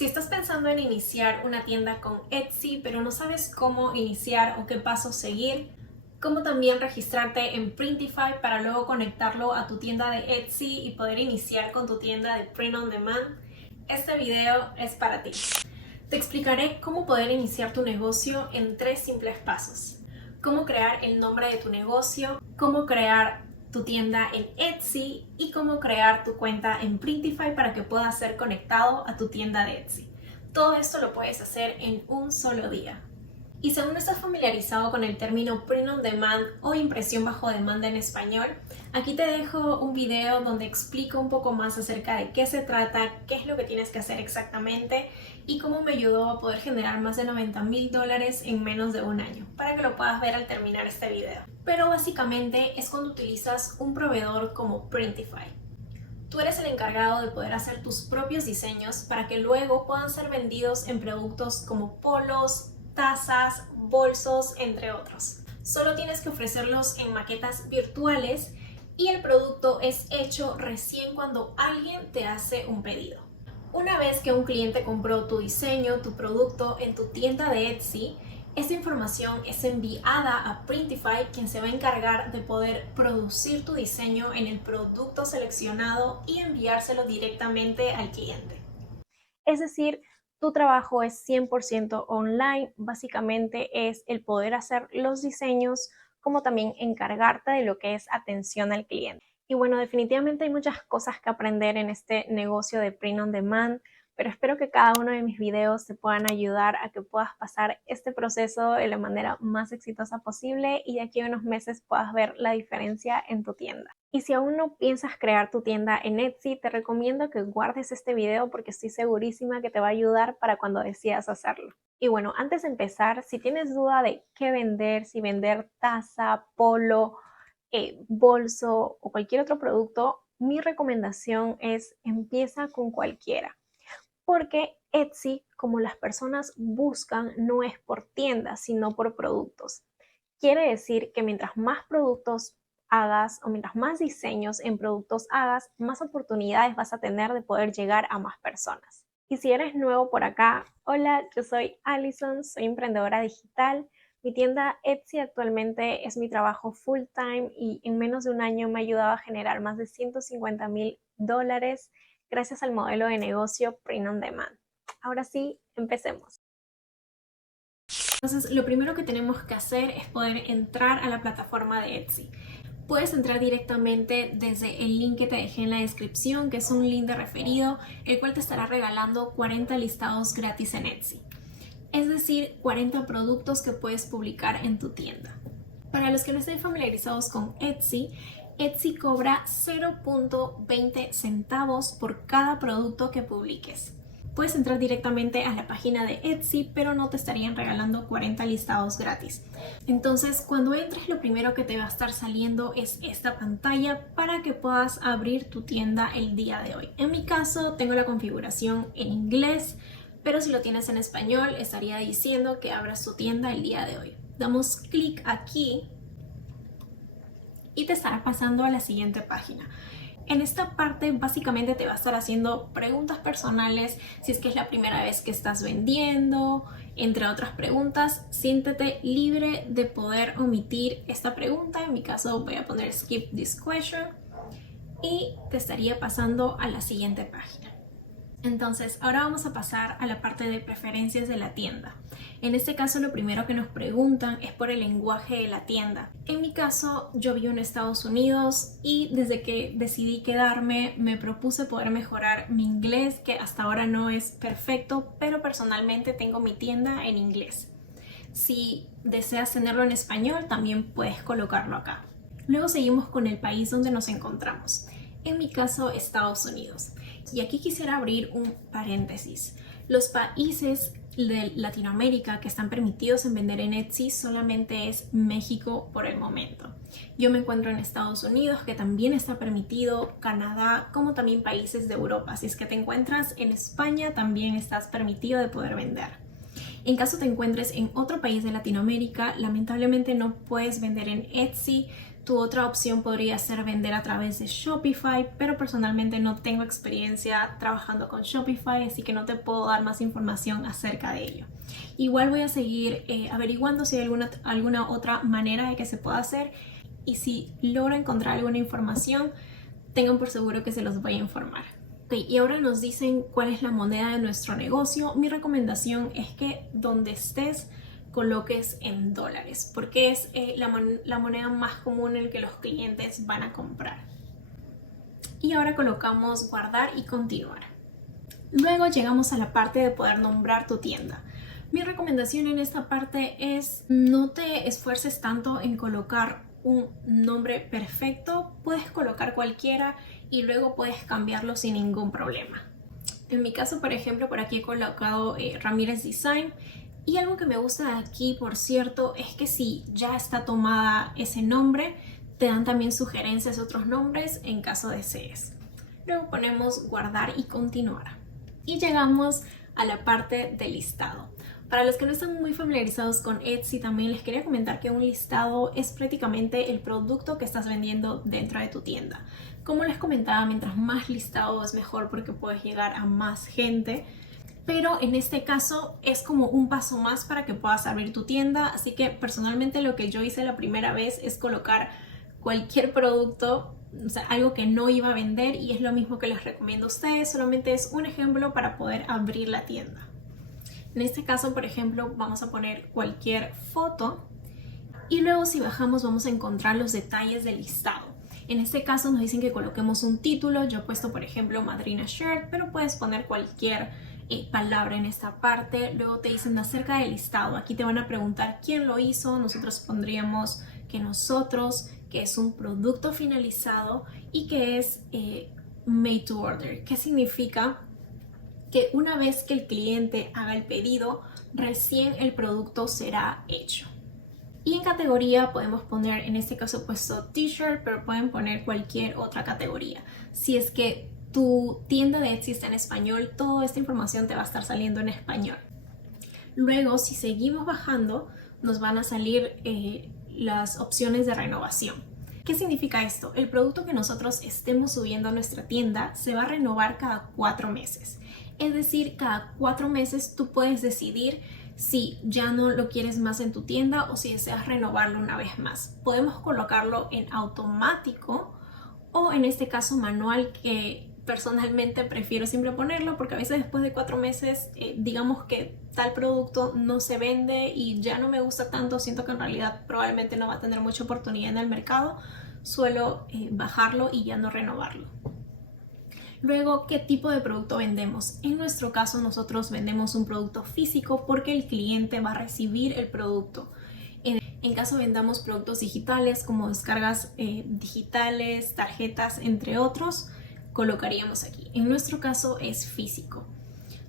Si estás pensando en iniciar una tienda con Etsy, pero no sabes cómo iniciar o qué pasos seguir, cómo también registrarte en Printify para luego conectarlo a tu tienda de Etsy y poder iniciar con tu tienda de Print on Demand, este video es para ti. Te explicaré cómo poder iniciar tu negocio en 3 simples pasos. Cómo crear el nombre de tu negocio, cómo crear tu tienda en Etsy y cómo crear tu cuenta en Printify para que puedas ser conectado a tu tienda de Etsy. Todo esto lo puedes hacer en un solo día. Y si aún no estás familiarizado con el término Print on Demand o impresión bajo demanda en español, aquí te dejo un video donde explico un poco más acerca de qué se trata, qué es lo que tienes que hacer exactamente y cómo me ayudó a poder generar más de $90,000 en menos de un año, para que lo puedas ver al terminar este video. Pero básicamente es cuando utilizas un proveedor como Printify. Tú eres el encargado de poder hacer tus propios diseños para que luego puedan ser vendidos en productos como polos, tazas, bolsos, entre otros. Solo tienes que ofrecerlos en maquetas virtuales y el producto es hecho recién cuando alguien te hace un pedido. Una vez que un cliente compró tu diseño, tu producto en tu tienda de Etsy, esta información es enviada a Printify, quien se va a encargar de poder producir tu diseño en el producto seleccionado y enviárselo directamente al cliente. Es decir, tu trabajo es 100% online, básicamente es el poder hacer los diseños como también encargarte de lo que es atención al cliente. Y bueno, definitivamente hay muchas cosas que aprender en este negocio de Print on Demand, pero espero que cada uno de mis videos te puedan ayudar a que puedas pasar este proceso de la manera más exitosa posible y de aquí a unos meses puedas ver la diferencia en tu tienda. Y si aún no piensas crear tu tienda en Etsy, te recomiendo que guardes este video porque estoy segurísima que te va a ayudar para cuando decidas hacerlo. Y bueno, antes de empezar, si tienes duda de qué vender, si vender taza, polo, bolso o cualquier otro producto, mi recomendación es empieza con cualquiera. Porque Etsy, como las personas buscan, no es por tiendas, sino por productos. Quiere decir que mientras más productos hagas o mientras más diseños en productos hagas, más oportunidades vas a tener de poder llegar a más personas. Y si eres nuevo por acá, hola, yo soy Alison, soy emprendedora digital. Mi tienda Etsy actualmente es mi trabajo full time y en menos de un año me ha ayudado a generar más de $150,000 gracias al modelo de negocio Print on Demand. Ahora sí, empecemos. Entonces, lo primero que tenemos que hacer es poder entrar a la plataforma de Etsy. Puedes entrar directamente desde el link que te dejé en la descripción, que es un link de referido, el cual te estará regalando 40 listados gratis en Etsy. Es decir, 40 productos que puedes publicar en tu tienda. Para los que no estén familiarizados con Etsy, Etsy cobra 0.20 centavos por cada producto que publiques. Puedes entrar directamente a la página de Etsy, pero no te estarían regalando 40 listados gratis. Entonces, cuando entres, lo primero que te va a estar saliendo es esta pantalla para que puedas abrir tu tienda el día de hoy. En mi caso, tengo la configuración en inglés, pero si lo tienes en español, estaría diciendo que abras tu tienda el día de hoy. Damos clic aquí y te estará pasando a la siguiente página. En esta parte básicamente te va a estar haciendo preguntas personales, si es que es la primera vez que estás vendiendo, entre otras preguntas. Siéntete libre de poder omitir esta pregunta. En mi caso voy a poner skip this question y te estaría pasando a la siguiente página. Entonces, ahora vamos a pasar a la parte de preferencias de la tienda. En este caso, lo primero que nos preguntan es por el lenguaje de la tienda. En mi caso, yo vivo en Estados Unidos y desde que decidí quedarme, me propuse poder mejorar mi inglés, que hasta ahora no es perfecto, pero personalmente tengo mi tienda en inglés. Si deseas tenerlo en español, también puedes colocarlo acá. Luego seguimos con el país donde nos encontramos. En mi caso, Estados Unidos. Y aquí quisiera abrir un paréntesis. Los países de Latinoamérica que están permitidos en vender en Etsy solamente es México por el momento. Yo me encuentro en Estados Unidos, que también está permitido, Canadá, como también países de Europa. Si es que te encuentras en España, también estás permitido de poder vender. En caso te encuentres en otro país de Latinoamérica, lamentablemente no puedes vender en Etsy. Tu otra opción podría ser vender a través de Shopify, pero personalmente no tengo experiencia trabajando con Shopify, así que no te puedo dar más información acerca de ello. Igual voy a seguir averiguando si hay alguna otra manera de que se pueda hacer, y si logro encontrar alguna información, tengan por seguro que se los voy a informar. Okay, y ahora nos dicen cuál es la moneda de nuestro negocio. Mi recomendación es que donde estés coloques en dólares, porque es la moneda más común en la que los clientes van a comprar. Y ahora colocamos guardar y continuar. Luego llegamos a la parte de poder nombrar tu tienda. Mi recomendación en esta parte es no te esfuerces tanto en colocar un nombre perfecto. Puedes colocar cualquiera y luego puedes cambiarlo sin ningún problema. En mi caso, por ejemplo, por aquí he colocado Ramírez Design. Y algo que me gusta de aquí, por cierto, es que si ya está tomada ese nombre, te dan también sugerencias de otros nombres en caso desees. Luego ponemos guardar y continuar. Y llegamos a la parte del listado. Para los que no están muy familiarizados con Etsy, también les quería comentar que un listado es prácticamente el producto que estás vendiendo dentro de tu tienda. Como les comentaba, mientras más listado es mejor porque puedes llegar a más gente. Pero en este caso es como un paso más para que puedas abrir tu tienda. Así que personalmente lo que yo hice la primera vez es colocar cualquier producto, o sea, algo que no iba a vender, y es lo mismo que les recomiendo a ustedes. Solamente es un ejemplo para poder abrir la tienda. En este caso, por ejemplo, vamos a poner cualquier foto y luego si bajamos vamos a encontrar los detalles del listado. En este caso nos dicen que coloquemos un título. Yo he puesto, por ejemplo, Madrina Shirt, pero puedes poner cualquier palabra en esta parte. Luego te dicen acerca del listado. Aquí te van a preguntar quién lo hizo. Nosotros pondríamos que nosotros, que es un producto finalizado y que es made to order. ¿Qué significa? Que una vez que el cliente haga el pedido, recién el producto será hecho. Y en categoría podemos poner, en este caso he puesto t-shirt, pero pueden poner cualquier otra categoría. Si es que tu tienda de Etsy está en español, toda esta información te va a estar saliendo en español. Luego, si seguimos bajando, nos van a salir las opciones de renovación. ¿Qué significa esto? El producto que nosotros estemos subiendo a nuestra tienda se va a renovar cada 4 meses. Es decir, cada 4 meses tú puedes decidir si ya no lo quieres más en tu tienda o si deseas renovarlo una vez más. Podemos colocarlo en automático o en este caso manual, que personalmente prefiero siempre ponerlo porque a veces después de 4 meses digamos que tal producto no se vende y ya no me gusta tanto, siento que en realidad probablemente no va a tener mucha oportunidad en el mercado, suelo bajarlo y ya no renovarlo. Luego, ¿qué tipo de producto vendemos? En nuestro caso nosotros vendemos un producto físico porque el cliente va a recibir el producto. En caso vendamos productos digitales como descargas digitales, tarjetas, entre otros, colocaríamos aquí. En nuestro caso es físico.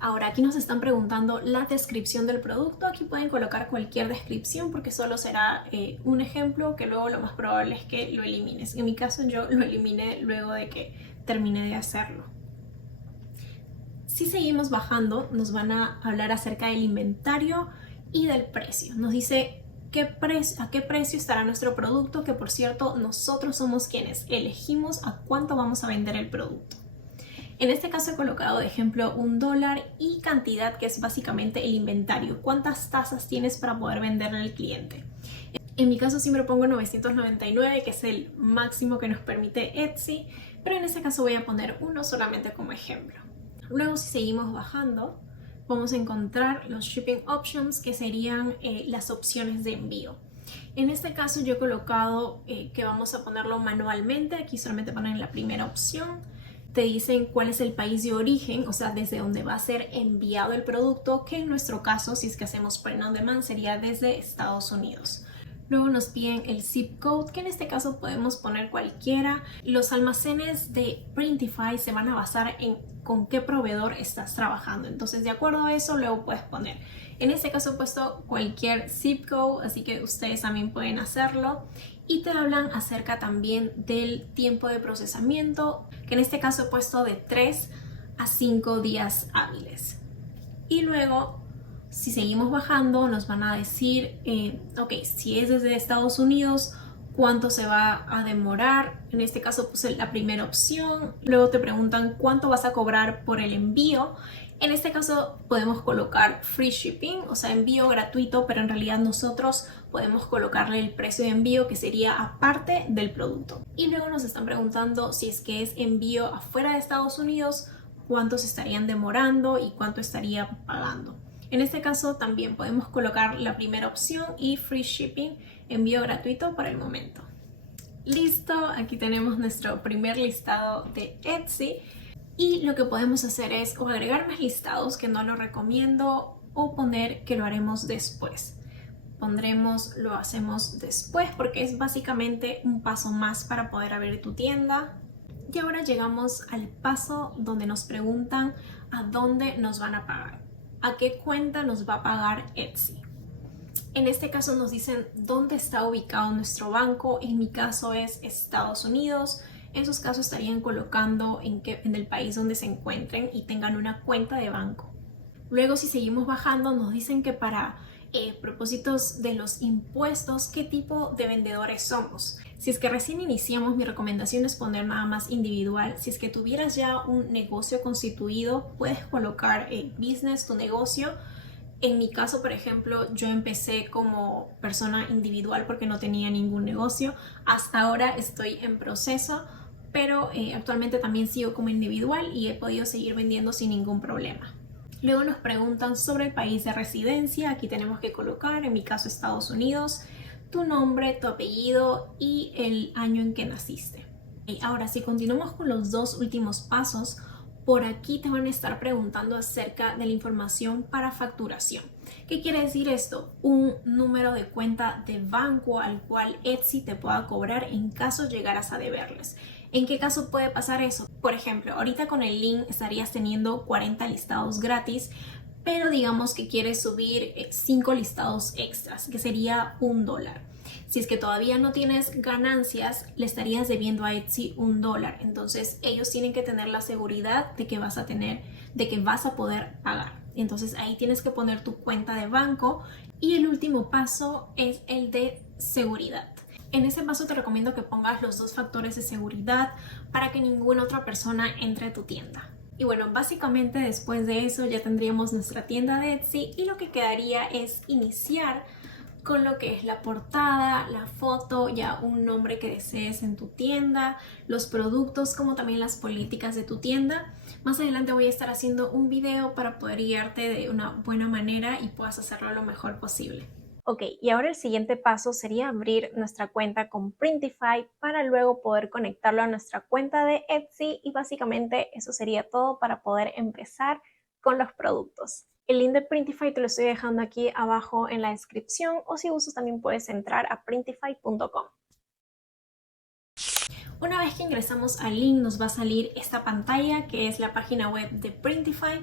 Ahora aquí nos están preguntando la descripción del producto. Aquí pueden colocar cualquier descripción porque solo será un ejemplo que luego lo más probable es que lo elimines. En mi caso yo lo eliminé luego de que terminé de hacerlo. Si seguimos bajando nos van a hablar acerca del inventario y del precio. Nos dice a qué precio estará nuestro producto, que por cierto nosotros somos quienes elegimos a cuánto vamos a vender el producto. En este caso he colocado de ejemplo $1 y cantidad, que es básicamente el inventario, cuántas tazas tienes para poder venderle al cliente. En mi caso siempre pongo 999, que es el máximo que nos permite Etsy, pero en este caso voy a poner uno solamente como ejemplo. Luego, si seguimos bajando, vamos a encontrar los shipping options, que serían las opciones de envío. En este caso yo he colocado que vamos a ponerlo manualmente. Aquí solamente ponen la primera opción. Te dicen cuál es el país de origen, o sea, desde donde va a ser enviado el producto, que en nuestro caso, si es que hacemos print on demand, sería desde Estados Unidos. Luego nos piden el zip code, que en este caso podemos poner cualquiera. Los almacenes de Printify se van a basar en con qué proveedor estás trabajando. Entonces, de acuerdo a eso, luego puedes poner. En este caso he puesto cualquier zip code, así que ustedes también pueden hacerlo. Y te hablan acerca también del tiempo de procesamiento, que en este caso he puesto de 3 a 5 días hábiles. Y luego, si seguimos bajando, nos van a decir, ok, si es desde Estados Unidos, cuánto se va a demorar. En este caso puse la primera opción. Luego te preguntan cuánto vas a cobrar por el envío. En este caso podemos colocar free shipping, o sea, envío gratuito, pero en realidad nosotros podemos colocarle el precio de envío que sería aparte del producto. Y luego nos están preguntando si es que es envío afuera de Estados Unidos, cuánto se estarían demorando y cuánto estaría pagando. En este caso también podemos colocar la primera opción y free shipping, envío gratuito por el momento. Listo, aquí tenemos nuestro primer listado de Etsy. Y lo que podemos hacer es o agregar más listados, que no lo recomiendo, o poner que lo haremos después. Pondremos lo hacemos después porque es básicamente un paso más para poder abrir tu tienda. Y ahora llegamos al paso donde nos preguntan a dónde nos van a pagar, a qué cuenta nos va a pagar Etsy. En este caso nos dicen dónde está ubicado nuestro banco. En mi caso es Estados Unidos. En sus casos estarían colocando en el país donde se encuentren y tengan una cuenta de banco. Luego, si seguimos bajando, nos dicen que para propósitos de los impuestos, qué tipo de vendedores somos. Si es que recién iniciamos, mi recomendación es poner nada más individual. Si es que tuvieras ya un negocio constituido, puedes colocar business, tu negocio. En mi caso, por ejemplo, yo empecé como persona individual porque no tenía ningún negocio. Hasta ahora estoy en proceso, pero actualmente también sigo como individual y he podido seguir vendiendo sin ningún problema. Luego nos preguntan sobre el país de residencia. Aquí tenemos que colocar, en mi caso, Estados Unidos, tu nombre, tu apellido y el año en que naciste. Y ahora, si continuamos con los dos últimos pasos, por aquí te van a estar preguntando acerca de la información para facturación. ¿Qué quiere decir esto? Un número de cuenta de banco al cual Etsy te pueda cobrar en caso llegaras a deberles. ¿En qué caso puede pasar eso? Por ejemplo, ahorita con el link estarías teniendo 40 listados gratis, pero digamos que quieres subir 5 listados extras, que sería $1. Si es que todavía no tienes ganancias, le estarías debiendo a Etsy $1. Entonces ellos tienen que tener la seguridad de que vas a poder pagar. Entonces ahí tienes que poner tu cuenta de banco. Y el último paso es el de seguridad. En ese paso te recomiendo que pongas los 2 factores de seguridad para que ninguna otra persona entre a tu tienda. Y bueno, básicamente después de eso ya tendríamos nuestra tienda de Etsy y lo que quedaría es iniciar con lo que es la portada, la foto, ya un nombre que desees en tu tienda, los productos, como también las políticas de tu tienda. Más adelante voy a estar haciendo un video para poder guiarte de una buena manera y puedas hacerlo lo mejor posible. Ok, y ahora el siguiente paso sería abrir nuestra cuenta con Printify para luego poder conectarlo a nuestra cuenta de Etsy y básicamente eso sería todo para poder empezar con los productos. El link de Printify te lo estoy dejando aquí abajo en la descripción o si gustas también puedes entrar a printify.com. Una vez que ingresamos al link nos va a salir esta pantalla que es la página web de Printify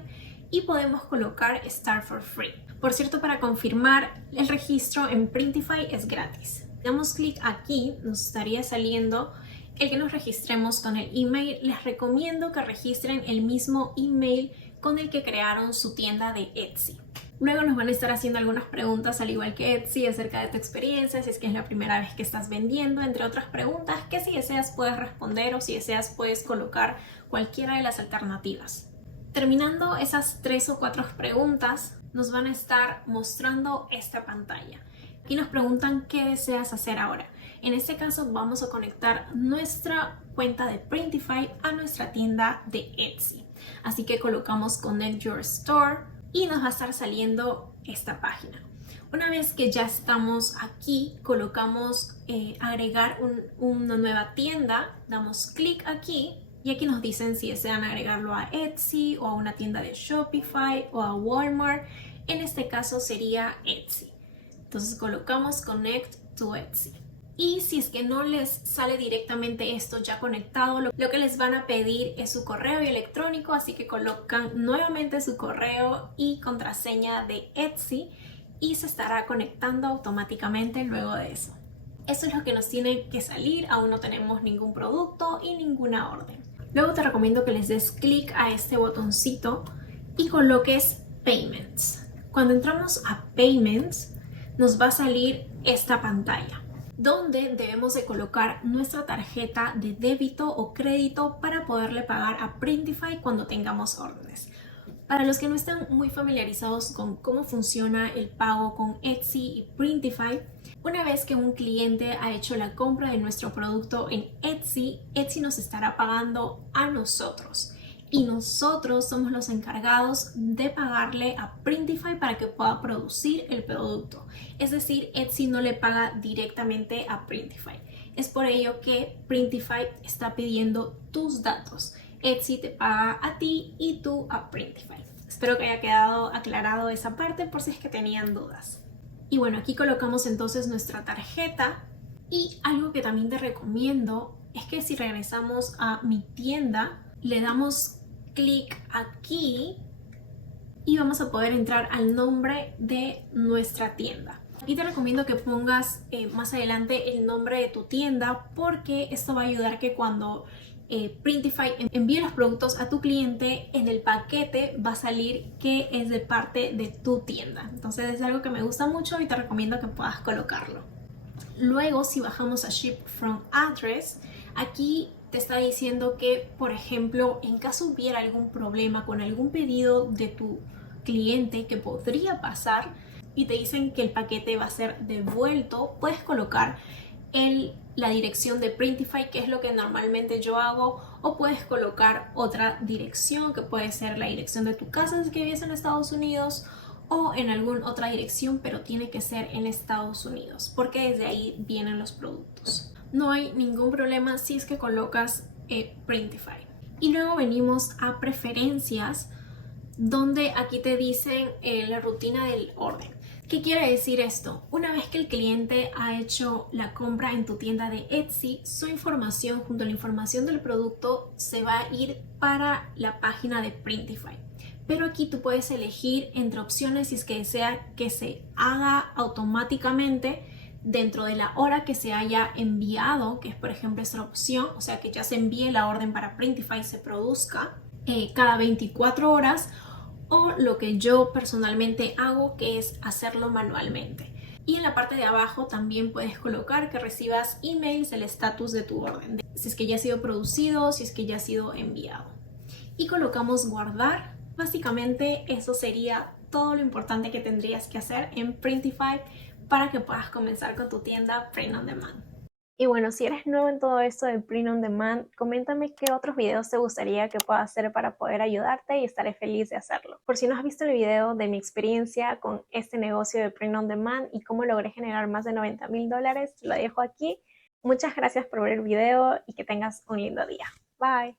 y podemos colocar Start for Free. Por cierto, para confirmar, el registro en Printify es gratis. Damos clic aquí, nos estaría saliendo el que nos registremos con el email. Les recomiendo que registren el mismo email con el que crearon su tienda de Etsy. Luego nos van a estar haciendo algunas preguntas al igual que Etsy acerca de tu experiencia, si es que es la primera vez que estás vendiendo, entre otras preguntas que si deseas puedes responder o si deseas puedes colocar cualquiera de las alternativas. Terminando esas 3 o 4 preguntas, nos van a estar mostrando esta pantalla. Aquí nos preguntan qué deseas hacer ahora. En este caso vamos a conectar nuestra cuenta de Printify a nuestra tienda de Etsy. Así que colocamos Connect Your Store y nos va a estar saliendo esta página. Una vez que ya estamos aquí, colocamos agregar una nueva tienda, damos clic aquí. Y aquí nos dicen si desean agregarlo a Etsy o a una tienda de Shopify o a Walmart. En este caso sería Etsy. Entonces colocamos Connect to Etsy. Y si es que no les sale directamente esto ya conectado, lo que les van a pedir es su correo electrónico. Así que colocan nuevamente su correo y contraseña de Etsy y se estará conectando automáticamente luego de eso. Eso es lo que nos tiene que salir. Aún no tenemos ningún producto y ninguna orden. Luego te recomiendo que les des clic a este botoncito y coloques Payments. Cuando entramos a Payments, nos va a salir esta pantalla. donde debemos de colocar nuestra tarjeta de débito o crédito para poderle pagar a Printify cuando tengamos órdenes. Para los que no están muy familiarizados con cómo funciona el pago con Etsy y Printify, una vez que un cliente ha hecho la compra de nuestro producto en Etsy, Etsy nos estará pagando a nosotros. Y nosotros somos los encargados de pagarle a Printify para que pueda producir el producto. Es decir, Etsy no le paga directamente a Printify. Es por ello que Printify está pidiendo tus datos. Etsy te paga a ti y tú a Printify. Espero que haya quedado aclarado esa parte por si es que tenían dudas. Y bueno, aquí colocamos entonces nuestra tarjeta, y algo que también te recomiendo es que si regresamos a mi tienda, le damos clic aquí y vamos a poder entrar al nombre de nuestra tienda. Aquí te recomiendo que pongas más adelante el nombre de tu tienda, porque esto va a ayudar que cuando Printify envíe los productos a tu cliente, en el paquete va a salir que es de parte de tu tienda. Entonces es algo que me gusta mucho y te recomiendo que puedas colocarlo. Luego, si bajamos a Ship from Address, aquí te está diciendo que, por ejemplo, en caso hubiera algún problema con algún pedido de tu cliente que podría pasar y te dicen que el paquete va a ser devuelto, puedes colocar la dirección de Printify, que es lo que normalmente yo hago, o puedes colocar otra dirección, que puede ser la dirección de tu casa si vives en Estados Unidos, o en alguna otra dirección, pero tiene que ser en Estados Unidos, porque desde ahí vienen los productos. No hay ningún problema si es que colocas Printify. Y luego venimos a preferencias, donde aquí te dicen la rutina del orden. ¿Qué quiere decir esto? Una vez que el cliente ha hecho la compra en tu tienda de Etsy, su información junto a la información del producto se va a ir para la página de Printify. Pero aquí tú puedes elegir entre opciones si es que desea que se haga automáticamente dentro de la hora que se haya enviado, que es por ejemplo esta opción, o sea que ya se envíe la orden para Printify y se produzca cada 24 horas, o lo que yo personalmente hago, que es hacerlo manualmente. Y en la parte de abajo también puedes colocar que recibas emails del estatus de tu orden, si es que ya ha sido producido, si es que ya ha sido enviado. Y colocamos guardar. Básicamente eso sería todo lo importante que tendrías que hacer en Printify para que puedas comenzar con tu tienda Print on Demand. Y bueno, si eres nuevo en todo esto de Print on Demand, coméntame qué otros videos te gustaría que pueda hacer para poder ayudarte, y estaré feliz de hacerlo. Por si no has visto el video de mi experiencia con este negocio de Print on Demand y cómo logré generar más de $90,000, lo dejo aquí. Muchas gracias por ver el video y que tengas un lindo día. Bye.